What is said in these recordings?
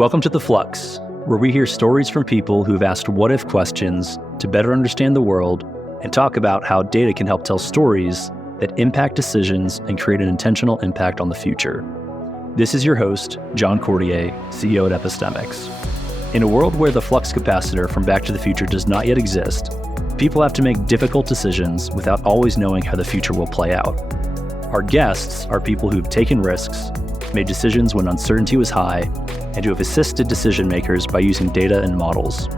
Welcome to the Flux, where we hear stories from people who've asked what-if questions to better understand the world and talk about how data can help tell stories that impact decisions and create an intentional impact on the future. This is your host, John Cordier, CEO at Epistemix. In a world where the flux capacitor from Back to the Future does not yet exist, people have to make difficult decisions without always knowing how the future will play out. Our guests are people who've taken risks, made decisions when uncertainty was high, and who have assisted decision makers by using data and models.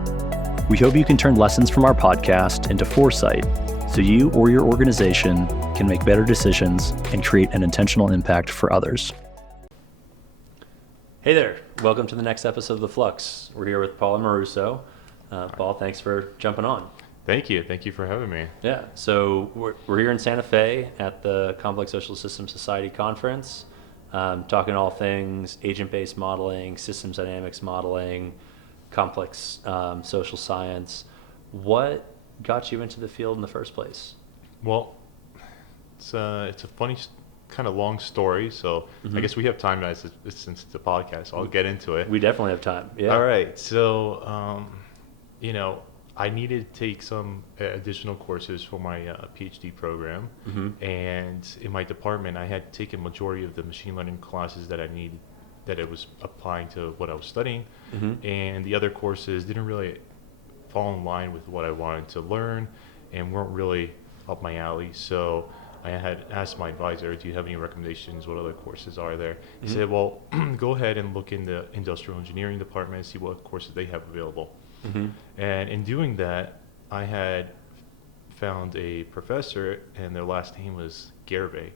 We hope you can turn lessons from our podcast into foresight so you or your organization can make better decisions and create an intentional impact for others. Hey there, welcome to the next episode of The Flux. We're here with Paul Amoruso. Paul, thanks for jumping on. Thank you for having me. Yeah, so we're here in Santa Fe at the Complex Social Systems Society Conference. Talking all things agent-based modeling, systems dynamics modeling, complex social science. What got you into the field in the first place? Well, it's a funny kind of long story, so I guess we have time now since it's a podcast, so I'll get into it. We definitely have time, yeah. All right, so, I needed to take some additional courses for my PhD program, and in my department I had taken majority of the machine learning classes that I needed, that it was applying to what I was studying, and the other courses didn't really fall in line with what I wanted to learn and weren't really up my alley. So I had asked my advisor, do you have any recommendations? What other courses are there? He said, well, go ahead and look in the industrial engineering department and see what courses they have available. And in doing that, I had found a professor, and their last name was Gerbe.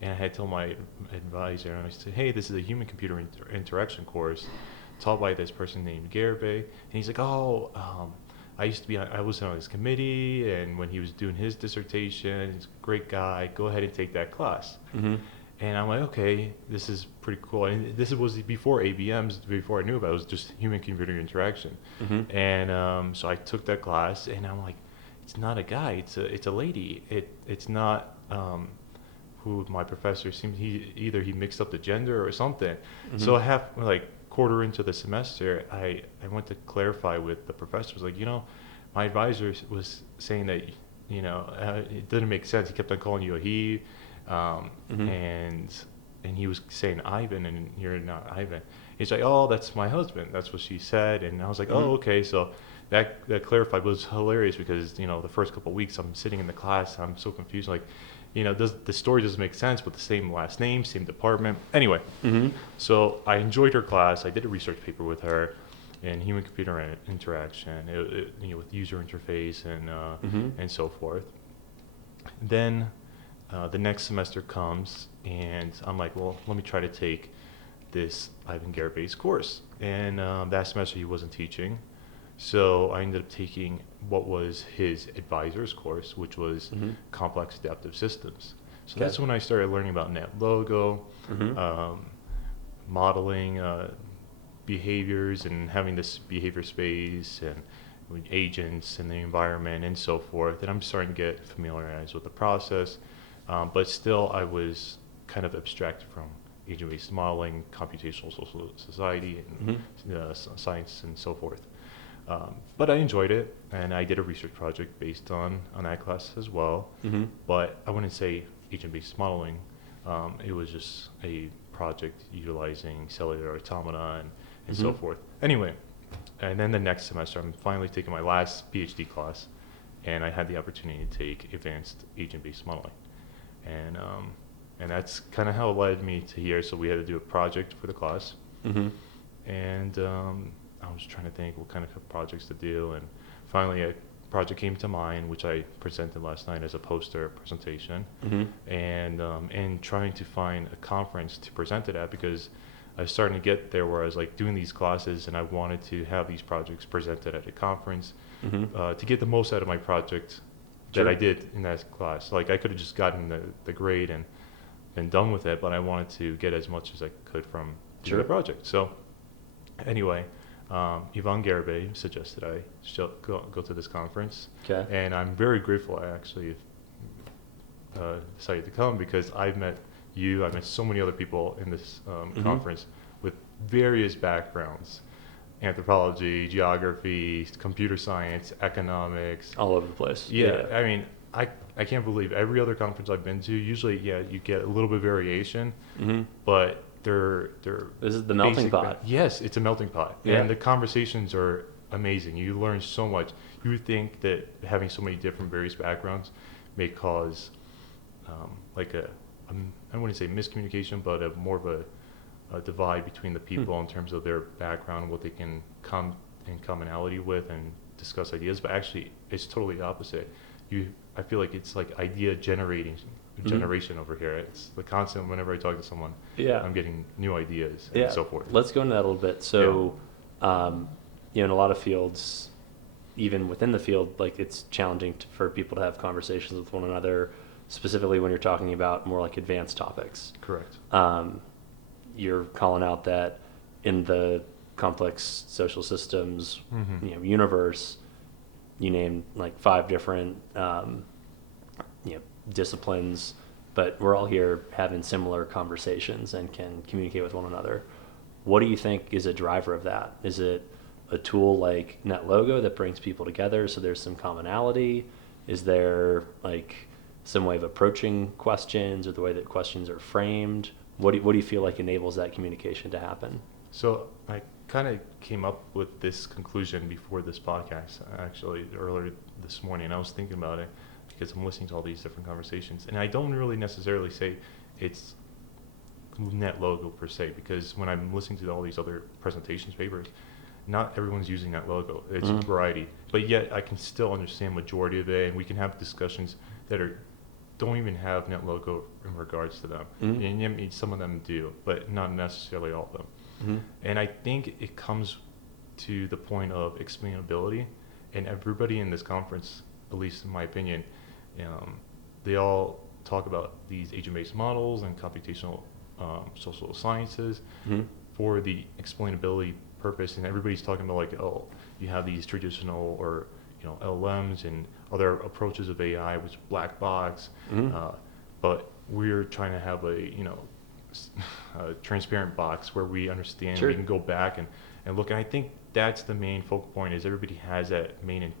And I had told my advisor, and I said, hey, this is a human-computer interaction course taught by this person named Gerbe. And he's like, I was on his committee, and when he was doing his dissertation, he's a great guy, go ahead and take that class. And I'm like, okay, this is pretty cool. And this was before ABMs, before I knew about it. It was just human-computer interaction. And so I took that class, and I'm like, it's not a guy, it's a lady. It's not who my professor seemed. He mixed up the gender or something. So quarter into the semester, I went to clarify with the professor. I was like, my advisor was saying that it didn't make sense. He kept on calling you a he. And he was saying Ivan, and you're not Ivan. He's like, oh, that's my husband. That's what she said. And I was like, oh, okay. So that clarified. It was hilarious because the first couple of weeks I'm sitting in the class, I'm so confused. Like, the story doesn't make sense, but the same last name, same department. Anyway, so I enjoyed her class. I did a research paper with her in human-computer interaction, with user interface and so forth. Then the next semester comes, and I'm like, well, let me try to take this Ivan Gerbe's course. And that semester he wasn't teaching, so I ended up taking what was his advisor's course, which was complex adaptive systems. So that's when I started learning about NetLogo, modeling behaviors and having this behavior space and agents in the environment and so forth. And I'm starting to get familiarized with the process. But still, I was kind of abstracted from agent-based modeling, computational social society, and science, and so forth. But I enjoyed it, and I did a research project based on that class as well. But I wouldn't say agent-based modeling. It was just a project utilizing cellular automata and so forth. Anyway, and then the next semester, I'm finally taking my last PhD class, and I had the opportunity to take advanced agent-based modeling. And that's kind of how it led me to here. So we had to do a project for the class, and I was trying to think what kind of projects to do, and finally a project came to mind, which I presented last night as a poster presentation, and trying to find a conference to present it at, because I was starting to get there where I was like doing these classes, and I wanted to have these projects presented at a conference to get the most out of my project that I did in that class. Like, I could have just gotten the grade and been done with it, but I wanted to get as much as I could from the project. So anyway, Ivan Gerbe suggested I still go to this conference. And I'm very grateful I actually decided to come, because I've met you, I've met so many other people in this conference with various backgrounds. anthropology, geography, computer science, economics. All over the place. Yeah, I mean, I can't believe every other conference I've been to, usually, you get a little bit of variation, but they're This is the melting pot. Yes, it's a melting pot. Yeah. And the conversations are amazing. You learn so much. You would think that having so many different various backgrounds may cause like I wouldn't say miscommunication, but more of a divide between the people in terms of their background, what they can come in commonality with and discuss ideas. But actually, it's totally opposite. I feel like it's like idea generation over here. It's the constant. Whenever I talk to someone, I'm getting new ideas and so forth. Let's go into that a little bit. So, in a lot of fields, even within the field, like it's challenging for people to have conversations with one another, specifically when you're talking about more like advanced topics. Correct. You're calling out that in the complex social systems, universe, you named like 5 different, disciplines, but we're all here having similar conversations and can communicate with one another. What do you think is a driver of that? Is it a tool like NetLogo that brings people together so there's some commonality? Is there like some way of approaching questions or the way that questions are framed? What do you feel like enables that communication to happen? So I kind of came up with this conclusion before this podcast, actually, earlier this morning. I was thinking about it because I'm listening to all these different conversations. And I don't really necessarily say it's NetLogo per se, because when I'm listening to all these other presentations papers, not everyone's using NetLogo. It's a variety. But yet I can still understand majority of it, and we can have discussions that don't even have NetLogo in regards to them. And I mean, some of them do, but not necessarily all of them. And I think it comes to the point of explainability, and everybody in this conference, at least in my opinion, they all talk about these agent-based models and computational social sciences for the explainability purpose, and everybody's talking about like, oh, you have these traditional or LLMs and other approaches of AI, which black box, but we're trying to have a transparent box where we understand, we can go back and look. And I think that's the main focal point, is everybody has that main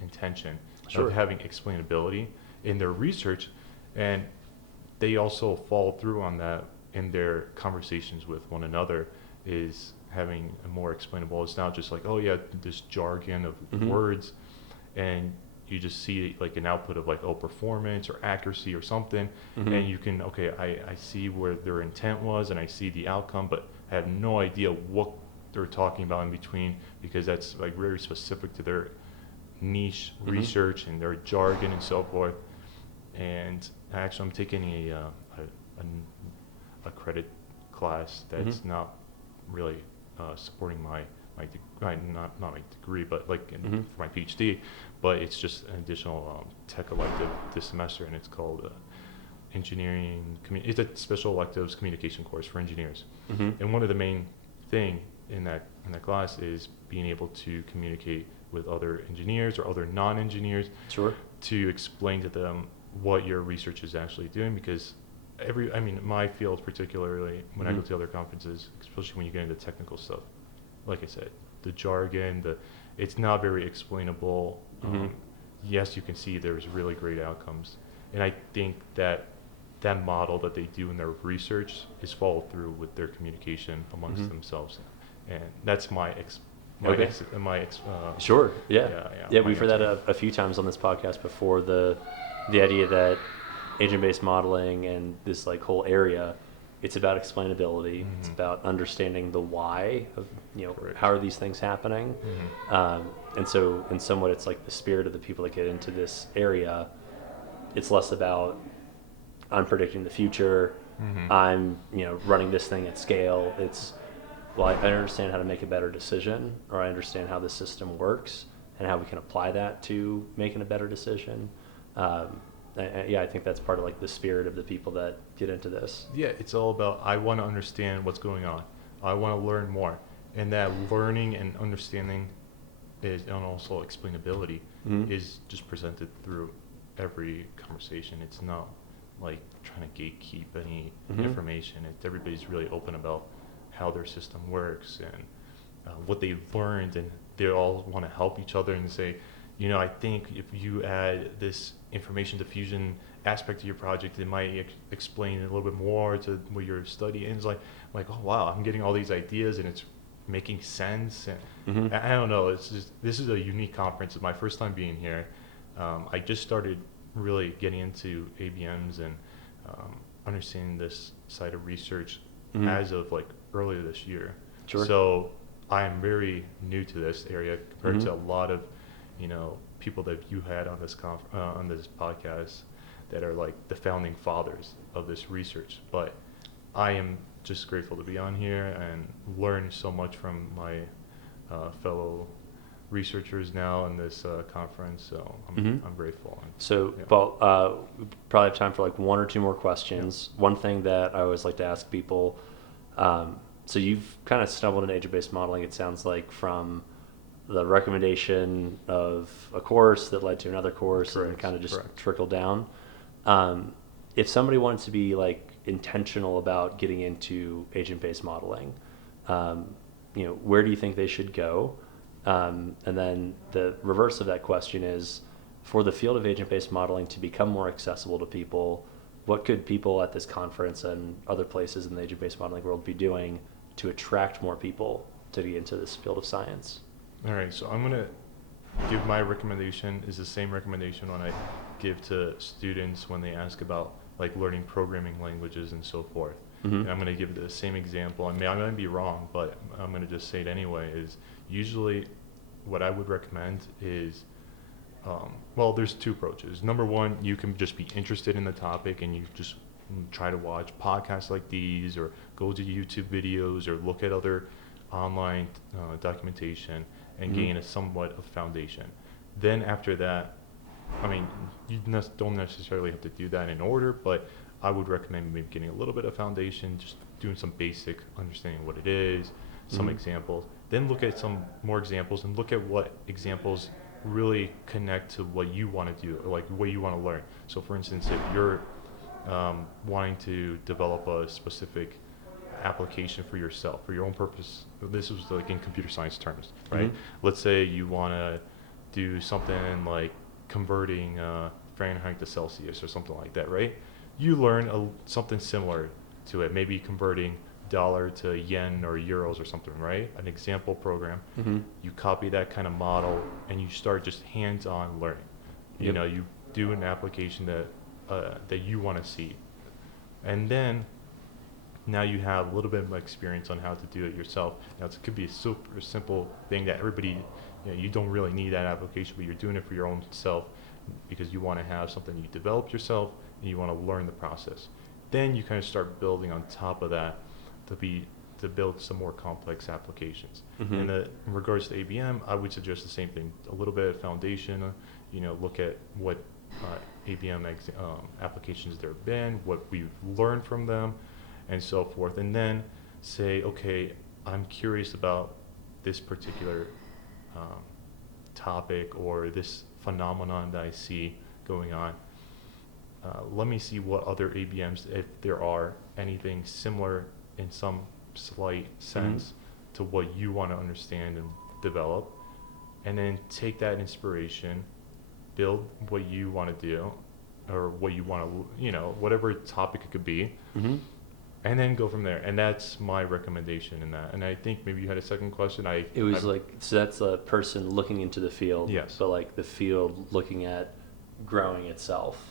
intention of having explainability in their research, and they also follow through on that in their conversations with one another, is having a more explainable. It's not just like, oh yeah, this jargon of words, and you just see like an output of like, oh, performance or accuracy or something, and you can, I see where their intent was and I see the outcome, but I have no idea what they're talking about in between, because that's like very specific to their niche research and their jargon and so forth. And actually, I'm taking a credit class that's not really supporting my not my degree, but like for my PhD, but it's just an additional tech elective this semester, and it's called engineering. It's a special electives communication course for engineers, and one of the main thing in that class is being able to communicate with other engineers or other non-engineers, to explain to them what your research is actually doing, because my field particularly, when I go to other conferences, especially when you get into technical stuff, like I said, the jargon, it's not very explainable. Yes, you can see there's really great outcomes, and I think that model that they do in their research is followed through with their communication amongst themselves, and that's we've heard that a few times on this podcast before. The idea that agent-based modeling and this like whole area, it's about explainability. It's about understanding the why of how are these things happening, and so in somewhat it's like the spirit of the people that get into this area. It's less about I'm predicting the future, I'm running this thing at scale. It's, well, I understand how to make a better decision, or I understand how the system works and how we can apply that to making a better decision. I think that's part of like the spirit of the people that get into this. Yeah, it's all about, I want to understand what's going on. I want to learn more. And that learning and understanding and also explainability is just presented through every conversation. It's not like trying to gatekeep any information. Everybody's really open about how their system works, what they've learned, and they all want to help each other and say, I think if you add this information diffusion aspect to your project, it might explain a little bit more to what you're studying. And it's like, oh wow, I'm getting all these ideas and it's making sense. And I don't know, this is a unique conference. It's my first time being here. I just started really getting into ABMs and understanding this side of research as of like earlier this year. Sure. So I am very new to this area compared to a lot of people that you had on this on this podcast that are like the founding fathers of this research. But I am just grateful to be on here and learn so much from my fellow researchers now in this conference. So I'm grateful. So, Paul, we probably have time for like one or two more questions. Yeah. One thing that I always like to ask people, so you've kind of stumbled into agent-based modeling, it sounds like, from the recommendation of a course that led to another course. Correct. And kind of just trickled down. If somebody wanted to be like intentional about getting into agent-based modeling, where do you think they should go? And then the reverse of that question is, for the field of agent-based modeling to become more accessible to people, what could people at this conference and other places in the agent-based modeling world be doing to attract more people to get into this field of science? All right, so I'm going to give my recommendation is the same recommendation when I give to students when they ask about like learning programming languages and so forth. And I'm going to give the same example. I might be wrong, but I'm going to just say it anyway, is usually what I would recommend is, there's two approaches. Number one, you can just be interested in the topic and you just try to watch podcasts like these or go to YouTube videos or look at other online documentation and gain a somewhat of foundation. Then after that, you don't necessarily have to do that in order, but I would recommend maybe getting a little bit of foundation, just doing some basic understanding of what it is, some examples. Then look at some more examples and look at what examples really connect to what you want to do, or like what you want to learn. So for instance, if you're wanting to develop a specific application for yourself, for your own purpose, this was like in computer science terms, right? Let's say you want to do something like converting Fahrenheit to Celsius or something like that, right? You learn something similar to it, maybe converting dollar to yen or euros or something, right? An example program. You copy that kind of model and you start just hands-on learning. You do an application that you want to see, and then now you have a little bit of experience on how to do it yourself. Now it could be a super simple thing that everybody, you don't really need that application, but you're doing it for your own self because you want to have something you developed yourself and you want to learn the process. Then you kind of start building on top of that to build some more complex applications. And in regards to ABM, I would suggest the same thing, a little bit of foundation, look at what ABM applications there have been, what we've learned from them, and so forth. And then say, okay, I'm curious about this particular topic or this phenomenon that I see going on. Let me see what other ABMs, if there are anything similar in some slight sense to what you want to understand and develop, and then take that inspiration, build what you want to do, or what you want to, whatever topic it could be, and then go from there. And that's my recommendation in that. And I think maybe you had a second question. So that's a person looking into the field. Yes. So like the field looking at growing itself.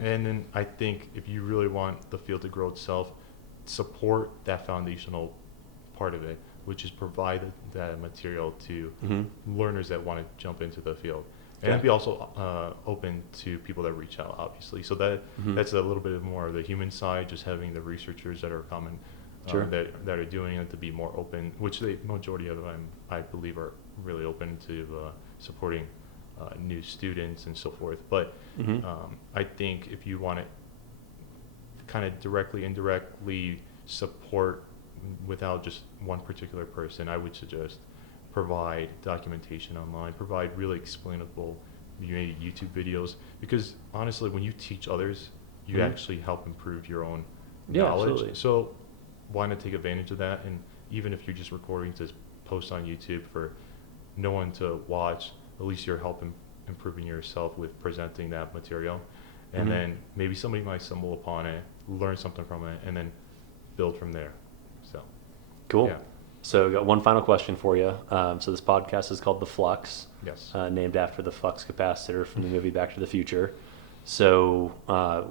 And then I think if you really want the field to grow itself, support that foundational part of it, which is provide that material to learners that want to jump into the field. And be also open to people that reach out, obviously. So that's a little bit more of the human side, just having the researchers that are common, that are doing it to be more open, which the majority of them, I believe, are really open to supporting new students and so forth. But I think if you want to kind of directly, indirectly support without just one particular person, I would suggest provide documentation online, provide really explainable YouTube videos, because honestly, when you teach others, you actually help improve your own knowledge. Absolutely. So why not take advantage of that? And even if you're just recording this post on YouTube for no one to watch, at least you're helping improving yourself with presenting that material. And then maybe somebody might stumble upon it, learn something from it, and then build from there. So cool. Yeah. So got one final question for you. So this podcast is called The Flux, Yes. Named after the flux capacitor from the movie Back to the Future. So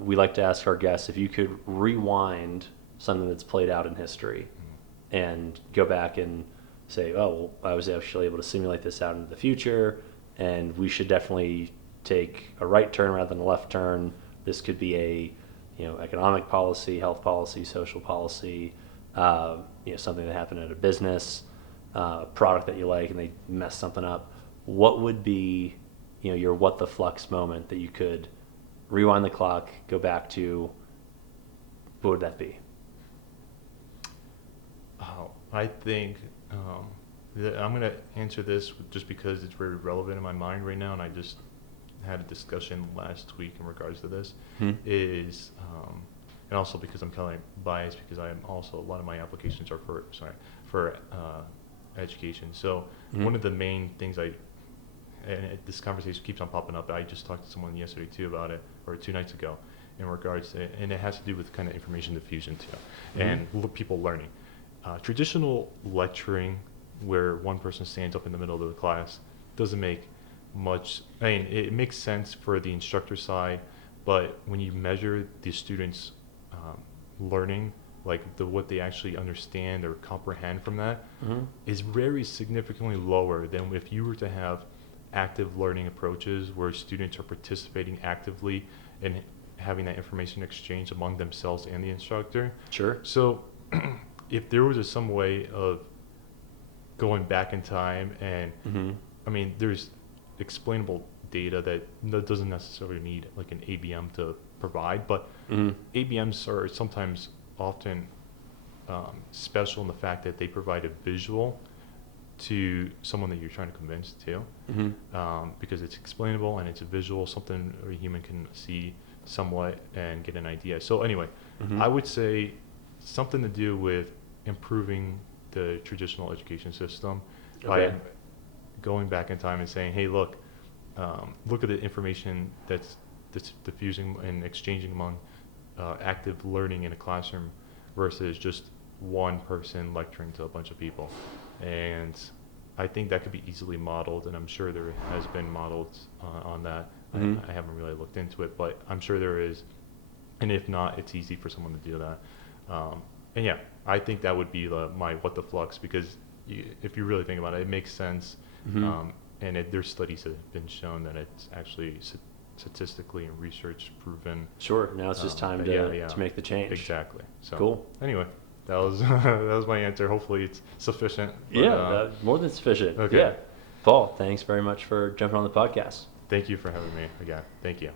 we like to ask our guests if you could rewind something that's played out in history and go back and say, oh, well, I was actually able to simulate this out into the future, and we should definitely take a right turn rather than a left turn. This could be a economic policy, health policy, social policy, something that happened at a business, product that you like, and they mess something up. What would be, your what the flux moment that you could rewind the clock, go back to? What would that be? Oh, I think I'm going to answer this just because it's very relevant in my mind right now, and I just had a discussion last week in regards to this. And also because I'm kind of biased because I am also, a lot of my applications are for education. So one of the main things and this conversation keeps on popping up. I just talked to someone yesterday too about it, or 2 nights ago, in regards to it, and it has to do with kind of information diffusion too, and people learning. Traditional lecturing, where one person stands up in the middle of the class, doesn't make much. I mean, it makes sense for the instructor side, but when you measure the students' learning, like what they actually understand or comprehend from that, is very significantly lower than if you were to have active learning approaches where students are participating actively and having that information exchange among themselves and the instructor. Sure. So if there was some way of going back in time and, I mean, there's explainable data that doesn't necessarily need like an ABM to provide, but ABMs are sometimes often special in the fact that they provide a visual to someone that you're trying to convince too, because it's explainable and it's a visual, something a human can see somewhat and get an idea. So anyway, I would say something to do with improving the traditional education system by going back in time and saying, hey, look at the information that's diffusing and exchanging among active learning in a classroom versus just one person lecturing to a bunch of people. And I think that could be easily modeled, and I'm sure there has been models on that. I haven't really looked into it, but I'm sure there is. And if not, it's easy for someone to do that. And yeah, I think that would be my what the flux, because if you really think about it, it makes sense. And there's studies that have been shown that it's actually statistically and research proven. Sure. Now it's just time to make the change. Exactly. So cool. Anyway, that was my answer. Hopefully it's sufficient. But, more than sufficient. Okay. Yeah. Paul, thanks very much for jumping on the podcast. Thank you for having me again. Thank you.